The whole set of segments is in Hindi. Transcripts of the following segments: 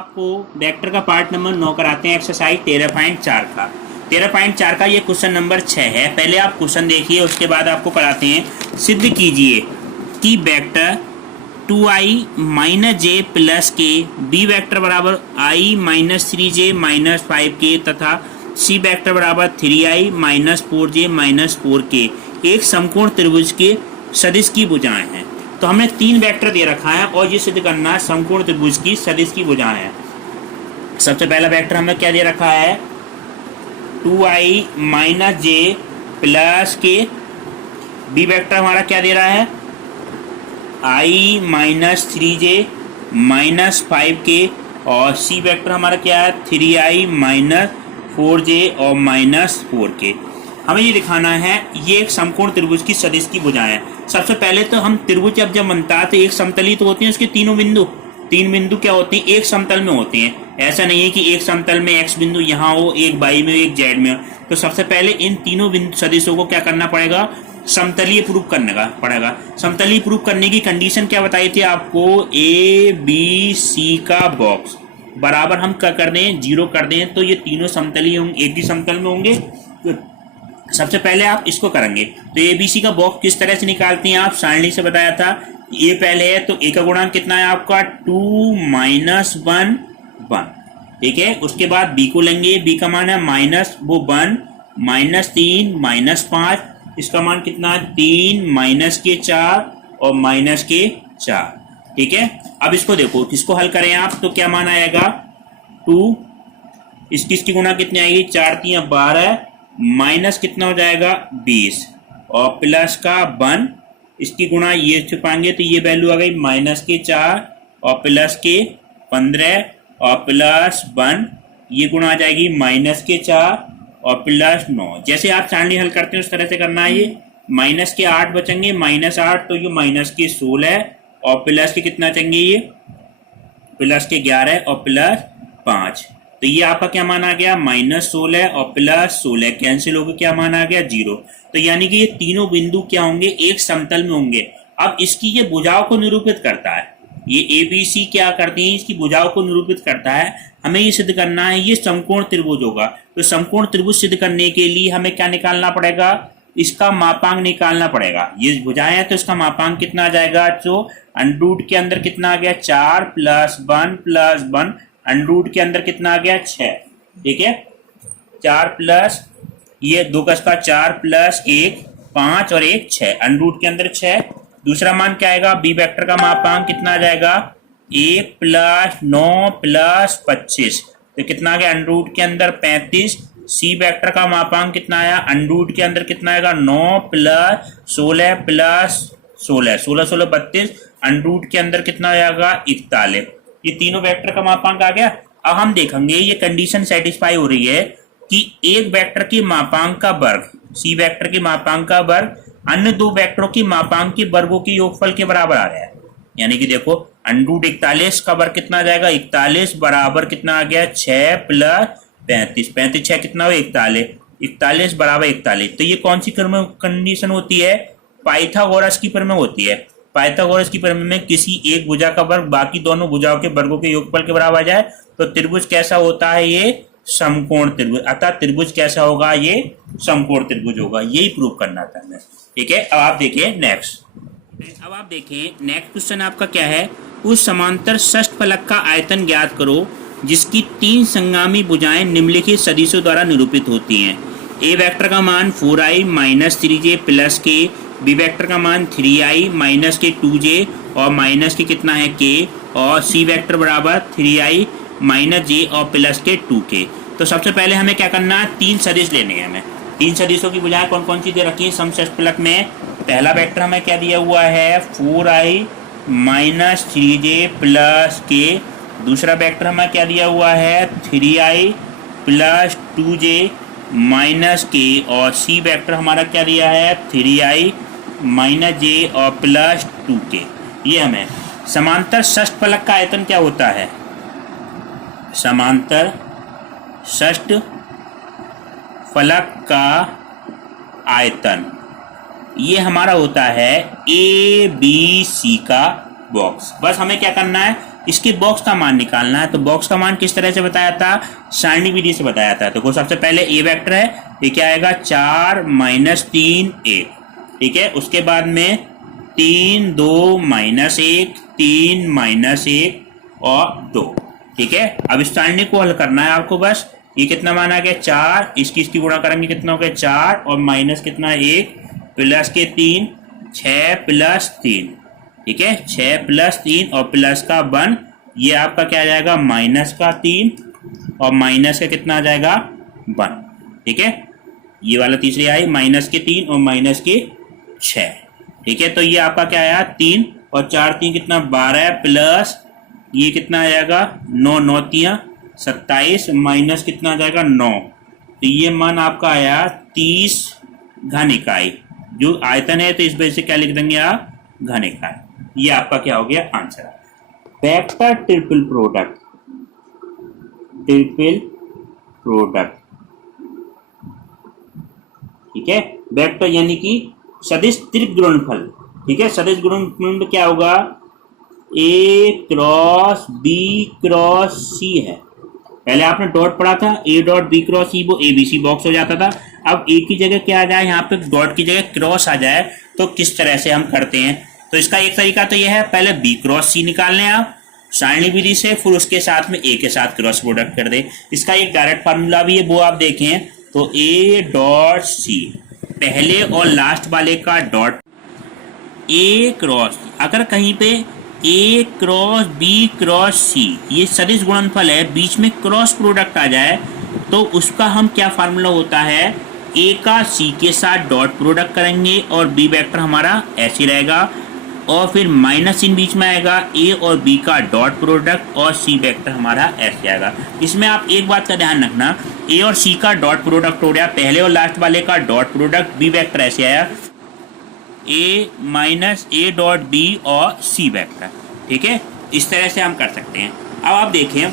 आपको वेक्टर का पार्ट नंबर 9 कराते हैं एक्सरसाइज 13.4 का। 13.4 का ये क्वेश्चन नंबर 6 है। पहले आप क्वेश्चन देखिए, उसके बाद आपको कराते हैं। सिद्ध कीजिए कि वेक्टर 2i माइनस जे प्लस के बी वेक्टर बराबर i minus 3j minus 5k तथा सी वेक्टर बराबर 3i minus 4j minus 4k एक समकोण त्रिभुज के सदिश की भुजाएं हैं। तो हमने 3 वेक्टर दे रखा है और ये सिद्ध करना समकोण त्रिभुज की सदिश की भुजाएं हैं। सबसे पहला वेक्टर हमें क्या दे रखा है, 2i माइनस जे प्लस के। बी वेक्टर हमारा क्या दे रहा है, i minus 3j minus 5k और सी वेक्टर हमारा क्या है 3i माइनस 4j और माइनस 4k। हमें ये दिखाना है ये एक समकोण त्रिभुज की सदिश की भुजाएं हैं। सबसे पहले तो हम त्रिभुज जब बनता है तो एक समतली तो होती है, उसके तीन बिंदु क्या होते हैं, एक समतल में होते हैं। ऐसा नहीं है कि एक समतल में x बिंदु यहाँ हो, एक y में, एक z में हो। तो सबसे पहले इन तीनों बिंदु सदिशों को क्या करना पड़ेगा, समतलीय प्रूफ करने का पड़ेगा। समतलीय प्रूफ करने की कंडीशन क्या बताई थी आपको, a b c का बॉक्स बराबर हम क्या कर दें, 0 कर दें तो ये तीनों समतलीय होंगे, एक ही समतल में होंगे। तो सबसे पहले आप इसको करेंगे तो ए बी सी का बॉक्स किस तरह से निकालते हैं, आप सारणी से बताया था। ये पहले है तो ए का गुणांक कितना है आपका 2 माइनस 1 1, ठीक है। उसके बाद बी को लेंगे, बी का मान है माइनस 1 माइनस 3 माइनस 5, इसका मान कितना है 3 माइनस के 4 और माइनस के 4, ठीक है। अब इसको देखो, किसको हल करें आप तो क्या मान आएगा 2, इसकी गुणा कितनी आएगी 4 3 12 माइनस कितना हो जाएगा 20 और प्लस का 1, इसकी गुणा ये छुपाएंगे तो ये वैल्यू आ गई माइनस के 4 और प्लस के 15 और प्लस 1, ये गुणा आ जाएगी माइनस के 4 और प्लस 9। जैसे आप सारणी हल करते हैं उस तरह से करना है। ये माइनस के 8 बचेंगे, माइनस 8 तो ये माइनस के 16 और प्लस के कितना चाहिए, ये प्लस के 11 और प्लस 5। तो ये आपका क्या मान आ गया माइनस 16 और प्लस 16 कैंसिल हो गया, क्या मान आ गया 0। तो यानी कि ये तीनों बिंदु क्या होंगे, एक समतल में होंगे। अब इसकी ये भुजाओं को निरूपित करता है, ये ए बी सी क्या करते हैं, इसकी भुजाओं को निरूपित करता है। हमें ये सिद्ध करना है ये समकोण त्रिभुज होगा। तो समकोण त्रिभुज सिद्ध करने के लिए हमें क्या निकालना पड़ेगा, इसका मापांक निकालना पड़ेगा। ये भुजाएं हैं तो इसका मापांक कितना आ जाएगा, तो अंडरूट के अंदर कितना आ गया 4 प्लस 1 प्लस 1, अंडरूट के अंदर कितना आ गया 6, ठीक है। 4 प्लस ये 2 का 4 प्लस 1 5 और 1 6, अंडरूट के अंदर 6। दूसरा मान क्या आएगा, बी वेक्टर का मापांक कितना आ जाएगा 1 प्लस 9 प्लस 25, तो कितना आ गया अंडरूट के अंदर 35। सी वेक्टर का मापांक कितना आया, अंडरूट के अंदर कितना आएगा 9 प्लस 16 प्लस 16 16 16 32, अंडरूट के अंदर कितना आएगा 41। ये तीनों वेक्टर का मापांक आ गया। अब हम देखेंगे ये कंडीशन सेटिस्फाई हो रही है कि एक वेक्टर के मापांक का वर्ग, सी वेक्टर के मापांक का वर्ग अन्य दो वेक्टरों के मापांक के वर्गों के योगफल के बराबर आ रहा है। यानी कि देखो अंडरूट 41 का वर्ग कितना आ जाएगा 41 बराबर कितना आ गया 6 प्लस 35, 35 6 कितना हो 41, 41 बराबर 41। तो ये कौन सी कंडीशन होती है, पाइथागोरस की प्रमेय होती है। पाइथागोरस की प्रमेय में किसी एक भुजा का वर्ग बाकी दोनों भुजाओं के वर्गों के योगफल के बराबर आ जाए तो त्रिभुज कैसा होता है, ये समकोण त्रिभुज। अतः त्रिभुज कैसा होगा, ये समकोण त्रिभुज होगा। यही प्रूव करना था हमें, ठीक है। अब आप देखिए नेक्स्ट। अब आप देखिए नेक्स्ट क्वेश्चन आपका क्या है, उस समांतर षष्ठ फलक का आयतन ज्ञात करो जिसकी 3 संगामी भुजाएं निम्नलिखित सदिशों द्वारा निरूपित होती हैं। ए वेक्टर का मान 4i माइनस 3j प्लस के, बी वेक्टर का मान 3i माइनस के 2j और माइनस के कितना है k, और सी वेक्टर बराबर 3i माइनस j और प्लस के 2k। तो सबसे पहले हमें क्या करना है, 3 सदिश लेने हैं हमें। 3 सदिशों की भुजाएं कौन कौन सी दे रखी है समषष्ठ फलक में। पहला वेक्टर हमें क्या दिया हुआ है 4i माइनस 3j प्लस के, दूसरा वेक्टर हमें क्या दिया हुआ है 3i प्लस 2j माइनस के, और सी वेक्टर हमारा क्या दिया है 3i माइनस j और प्लस 2k। ये हमें समांतर षष्ठ फलक का आयतन क्या होता है, समांतर षष्ठ फलक का आयतन ये हमारा होता है ए बी सी का बॉक्स। बस हमें क्या करना है, इसके बॉक्स का मान निकालना है। तो बॉक्स का मान किस तरह से बताया था, सारणी विधि से बताया था। तो सबसे पहले ए वेक्टर है, ये क्या आएगा 4 - 3 1, ठीक है। उसके बाद में 3 2 -1 3 -1 और 2, ठीक है। अब इस सारणी को हल करना है आपको, बस ये कितना मान आ गया 4, इसकी गुणा करेंगे कितना हो गया 4 और माइनस कितना 1 प्लस के 3 6 + 3, ठीक है। 6 + 3 और प्लस का 1, ये आपका क्या आ जाएगा माइनस का 3 और माइनस का कितना आ जाएगा 1, ठीक है। ये वाला तीसरी आई माइनस के 3 और माइनस के 6, ठीक है। तो ये आपका क्या आया 3 और 4 3 कितना 12 प्लस ये कितना आ जाएगा 9 9 3 27 माइनस कितना आ जाएगा 9। तो ये मान आपका आया 30 घन इकाई। जो आयतन है तो इस वजह से क्या लिख देंगे आप घन इकाई। ये आपका क्या हो गया answer. Vector triple product, triple product, ठीक है। वेक्टर यानी कि सदिश त्रिक गुणनफल, ठीक है। सदिश गुणनफल क्या होगा A cross B cross C है। पहले आपने डॉट पढ़ा था A dot B cross C, वो ABC बॉक्स हो जाता था। अब A की जगह क्या आ जाए, यहाँ पे डॉट की जगह क्रॉस आ जाए, तो किस तरह से हम करते हैं। तो इसका एक तरीका तो यह है, पहले B क्रॉस C निकाल लें आप सारणी विधि से, फिर उसके साथ में A के साथ क्रॉस प्रोडक्ट कर दे। इसका एक डायरेक्ट फार्मूला भी है, वो आप देखें तो A डॉट C, पहले और लास्ट वाले का डॉट A क्रॉस, अगर कहीं पे A cross B cross C ये सदिश गुणनफल है, बीच में क्रॉस प्रोडक्ट आ जाए तो उसका हम क्या फार्मूला होता है, A का C के साथ डॉट प्रोडक्ट करेंगे और B वेक्टर हमारा ऐसे रहेगा, और फिर माइनस इन बीच में आएगा, A और B का डॉट प्रोडक्ट और C वेक्टर हमारा ऐसे आएगा। इसमें आप एक बात का ध्यान रखना, A और C का डॉट प्रोडक्ट हो गया, पहले और लास्ट वाले का डॉट प्रोडक्ट, B वेक्टर ऐसे आया A minus A dot B और C वेक्टर, ठीक है। इस तरह से हम कर सकते हैं। अब आप देखें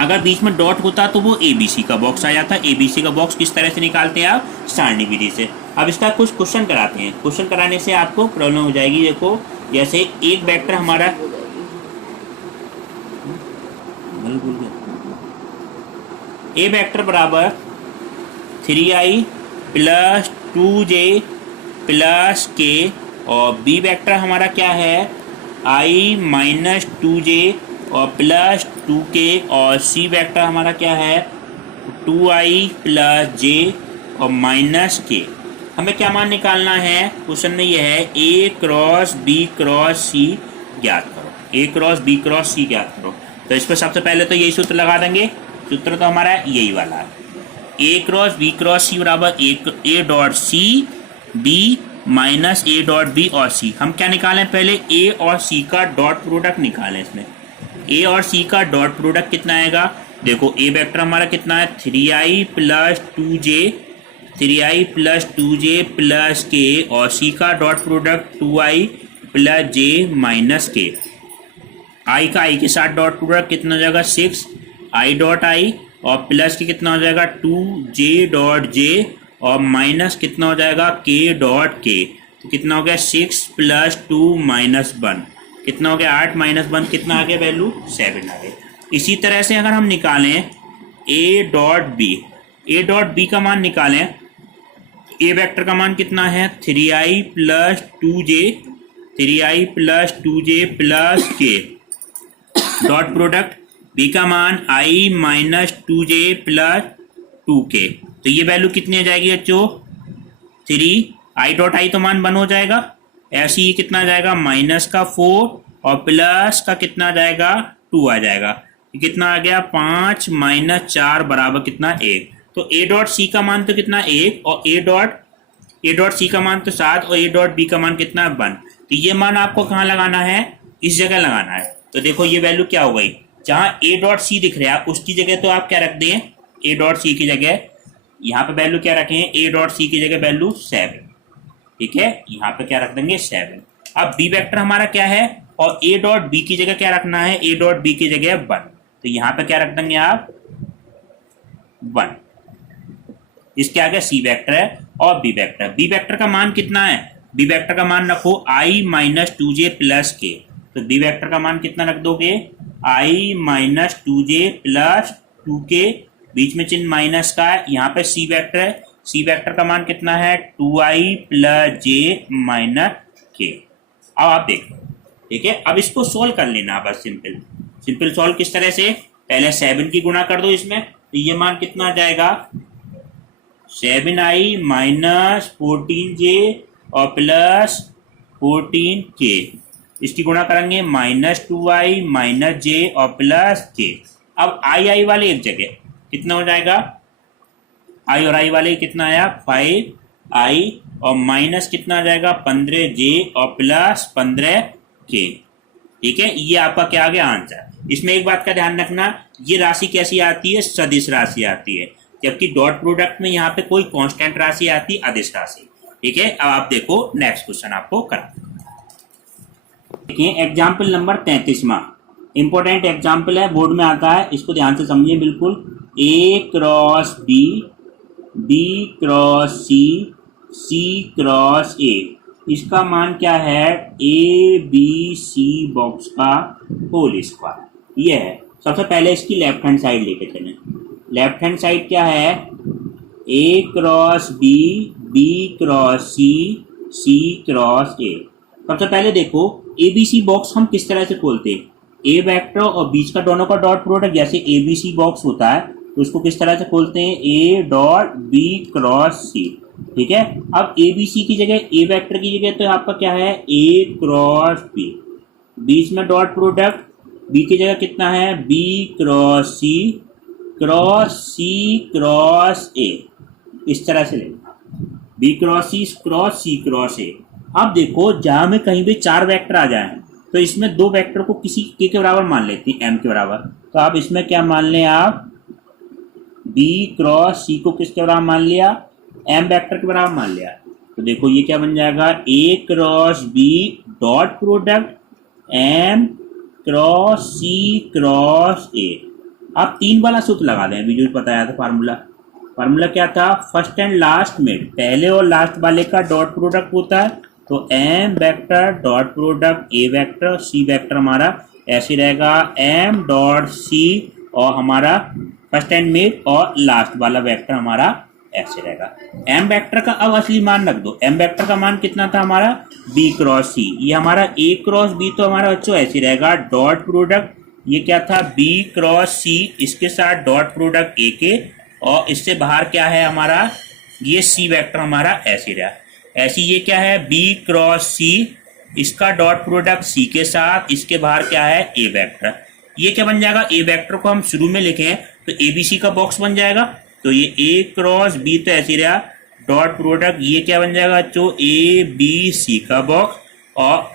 अगर बीच में डॉट होता तो वो ABC का बॉक्स आ जाता। ABC का बॉक्स किस तरह से निकालते हैं आप सारणी विधि से। अब इसका कुछ क्वेश्चन कराते हैं, क्वेश्चन कराने से आपको प्रॉब्लम हो जाएगी। देखो जैसे एक वेक्टर हमारा A वेक्टर बराबर 3i + 2j + k और B वेक्टर हमारा क्या है i - 2j और प्लस 2k और C वेक्टर हमारा क्या है 2i + j और -k। हमें क्या मान निकालना है, क्वेश्चन में यह है A cross B cross C ज्ञात करो, A cross B cross C ज्ञात करो। तो इस पर सबसे पहले तो यही सूत्र लगा देंगे, सूत्र तो हमारा यही वाला है, A cross B cross C बराबर A dot C B minus A dot B और C। हम क्या निकालें पहले A और C का डॉट प्रोडक्ट निकालें। इसमें A और C का डॉट प्रोडक्ट कितना आएगा, देखो A वेक्टर हमारा कितना है 3i + 2j, 3i + 2j + k और C का dot product 2i + j - k। I का I के साथ डॉट प्रोडक्ट कितना हो जाएगा 6 i डॉट i और प्लस के कितना हो जाएगा 2j डॉट j और माइनस कितना हो जाएगा k डॉट k। तो कितना हो गया 6 + 2 - 1 कितना हो गया 8 - 1 कितना आ गया वैल्यू 7 आ गया। इसी तरह से अगर हम निकालें A डॉट B का मान निकालें, A वेक्टर का मान कितना है 3i + 2j + k dot product B का मान i - 2j + 2k। तो ये वैल्यू कितनी आ जाएगी बच्चों 3, i डॉट i तो मान 1 हो जाएगा, ऐसे ही कितना आ जाएगा -4 और प्लस का कितना आ जाएगा 2 आ जाएगा। कितना आ गया 5 - 4 बराबर कितना 1। तो A डॉट C का मान तो कितना 1 और A डॉट C का मान तो 7 और A डॉट B का मान कितना 1। तो ये मान आपको कहाँ लगाना है, इस जगह लगाना है। तो देखो ये वैल्यू क्या हो गई, जहाँ A डॉट C दिख रहा है उसकी जगह तो आप क्या रख दें A डॉट C की जगह, यहाँ पे वैल्यू क्या रखें A डॉट C की जगह वैल्यू 7, ठीक है। यहाँ पे क्या रख देंगे 7। अब B वेक्टर हमारा क्या है और A डॉट B की जगह क्या रखना है A डॉट B की जगह 1। तो यहाँ पे क्या रख देंगे आप 1, इसके आगे C वेक्टर है और B वेक्टर। B वेक्टर का मान कितना है, B वेक्टर का मान रखो i - 2j + k। तो बी वेक्टर का मान कितना रख दोगे, i minus 2j plus 2k, बीच में चिन्ह माइनस का है। यहाँ पे सी वेक्टर है, सी वेक्टर का मान कितना है 2i plus j minus k। अब आप देखो, ठीक है, अब इसको सोल्व कर लेना बस सिंपल सिंपल सॉल्व किस तरह से, पहले 7 की गुणा कर दो इसमें, तो ये मान कितना आ जाएगा 7i माइनस 14j और प्लस 14k, इसकी गुणा करेंगे माइनस 2i माइनस j और प्लस k। अब आई वाले एक जगह कितना हो जाएगा, i और i वाले कितना आया 5i और माइनस कितना आ जाएगा 15j और प्लस 15k। ठीक है, ये आपका क्या आ गया आंसर। इसमें एक बात का ध्यान रखना, ये राशि कैसी आती है, सदिश राशि आती है, जबकि डॉट प्रोडक्ट में यहाँ पे कोई कांस्टेंट राशि आती है, अदिश राशि। ठीक है, अब आप देखो नेक्स्ट क्वेश्चन आपको करा। देखिए एग्जाम्पल नंबर 33वां, इंपॉर्टेंट एग्जाम्पल है, बोर्ड में आता है, इसको ध्यान से समझिए बिल्कुल। a cross b, b cross c, c cross a, इसका मान क्या है ए बी सी बॉक्स का होल स्क्वायर। ये है, सबसे पहले इसकी लेफ्ट हैंड साइड लेके चलें। लेफ्ट हैंड साइड क्या है, A cross B, B cross C, C cross A. सबसे पहले देखो ए बी सी बॉक्स हम किस तरह से खोलते हैं, ए वेक्टर और बीच का दोनों का डॉट प्रोडक्ट, जैसे ए बी सी बॉक्स होता है तो उसको किस तरह से खोलते हैं, ए डॉट बी क्रॉस सी। ठीक है, अब ए बी सी की जगह ए वेक्टर की जगह तो आपका क्या है ए क्रॉस बी, बीच में डॉट प्रोडक्ट, बी की जगह कितना है B cross C cross A, इस तरह से लेना, B cross C cross A. अब देखो जहां में कहीं भी 4 वेक्टर आ जाए तो इसमें 2 वेक्टर को किसी के बराबर मान लेते हैं, एम के बराबर, तो आप इसमें क्या मान लें, आप बी क्रॉस सी को किसके बराबर मान लिया, एम वेक्टर के बराबर मान लिया। तो देखो ये क्या बन जाएगा, A cross B dot product M cross C cross A. आप 3 वाला सूत्र लगा दें, अभी जो बताया था फार्मूला क्या था, फर्स्ट एंड लास्ट में पहले और लास्ट वाले का डॉट प्रोडक्ट होता है, तो M vector dot product A vector C vector हमारा ऐसे रहेगा, एम डॉट सी और हमारा फर्स्ट एंड मिड और लास्ट वाला वेक्टर हमारा ऐसे रहेगा। एम वेक्टर का अब असली मान रख दो, एम वेक्टर का मान कितना था हमारा बी क्रॉस सी, ये हमारा ए क्रॉस बी तो हमारा बच्चों ऐसे रहेगा, डॉट प्रोडक्ट ये क्या था बी क्रॉस सी, इसके साथ डॉट प्रोडक्ट ए के, और इससे बाहर क्या है हमारा ये सी वेक्टर हमारा ऐसे रहा। ऐसी ये क्या है बी क्रॉस सी, इसका डॉट प्रोडक्ट सी के साथ, इसके बाहर क्या है ए वेक्टर। ये क्या बन जाएगा, ए वेक्टर को हम शुरू में लिखे तो ए बी सी का बॉक्स बन जाएगा, तो ये ए क्रॉस बी तो ऐसे रहा, डॉट प्रोडक्ट ये क्या बन जाएगा बच्चों ए बी सी का बॉक्स, और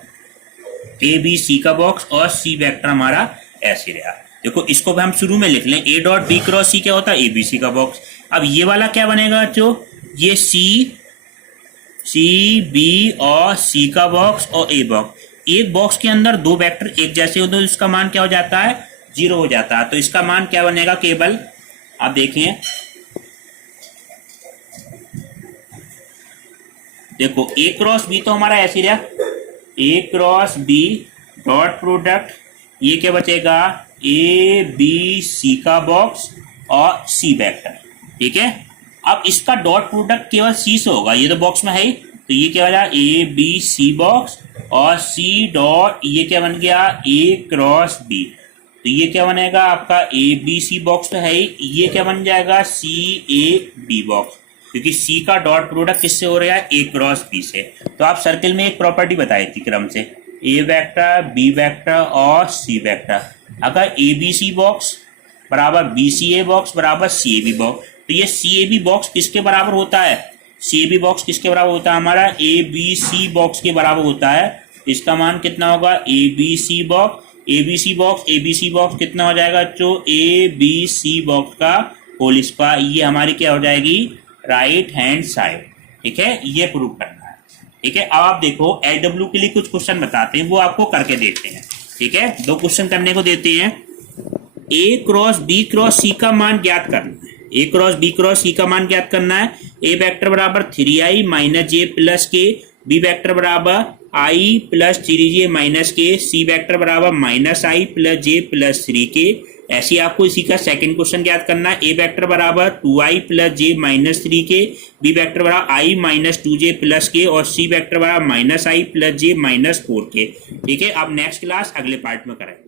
ए बी सी का बॉक्स और सी वेक्टर हमारा ऐसे रहा। देखो इसको भी हम शुरू में लिख लें, ए डॉट बी क्रॉस सी क्या होता है ए बी सी का बॉक्स। अब ये वाला क्या बनेगा बच्चों, ये सी बी और सी का बॉक्स और ए बॉक्स, एक बॉक्स के अंदर 2 वेक्टर एक जैसे हो तो इसका मान क्या हो जाता है 0 हो जाता है, तो इसका मान क्या बनेगा केवल, आप देखें देखो ए क्रॉस बी तो हमारा ऐसे रहा, ए क्रॉस बी डॉट प्रोडक्ट ये क्या बचेगा ए बी सी का बॉक्स और सी वेक्टर। ठीक है, अब इसका डॉट प्रोडक्ट केवल सी से होगा, ये तो बॉक्स में है ही, तो ये क्या हो जाएगा ए बी सी बॉक्स और सी डॉट ये क्या बन गया ए क्रॉस बी, तो ये क्या बनेगा आपका ए बी सी बॉक्स तो है ही, ये क्या बन जाएगा सी ए बी बॉक्स, क्योंकि सी का डॉट प्रोडक्ट किससे हो रहा है ए क्रॉस बी से। तो आप सर्किल में एक प्रॉपर्टी बताई थी क्रम से, ए वेक्टर बी वेक्टर और सी वेक्टर, अगर ए बी सी बॉक्स बराबर बी सी ए बॉक्स बराबर सी ए बी बॉक्स, तो ये सी ए बी बॉक्स किसके बराबर होता है, सी ए बी बॉक्स किसके बराबर होता है हमारा ए बी सी बॉक्स के बराबर होता है। इसका मान कितना होगा A B C box, A B C box A B C box कितना हो जाएगा जो ए बी सी बॉक्स का होल स्क्वायर, ये हमारी क्या हो जाएगी राइट हैंड साइड। ठीक है, ये प्रूव करना है। ठीक है, अब आप देखो एच डब्ल्यू के लिए कुछ क्वेश्चन बताते हैं, वो आपको करके देते हैं। ठीक है, 2 क्वेश्चन करने को देते हैं, ए क्रॉस बी क्रॉस सी का मान ज्ञात करना है, ए क्रॉस बी क्रॉस सी का मान ज्ञात करना है। ए वेक्टर बराबर 3i माइनस जे प्लस के, बी वेक्टर बराबर आई प्लस 3j माइनस के, सी वेक्टर बराबर माइनस आई प्लस जे प्लस 3k। ऐसे आपको इसी का सेकंड क्वेश्चन ज्ञात करना है। ए वेक्टर बराबर 2i प्लस जे माइनस 3k, बी वेक्टर बराबर आई माइनस 2j प्लस के और सी वेक्टर बराबर माइनस आई प्लस जे माइनस 4k। ठीक है, अब नेक्स्ट क्लास अगले पार्ट में कराएंगे।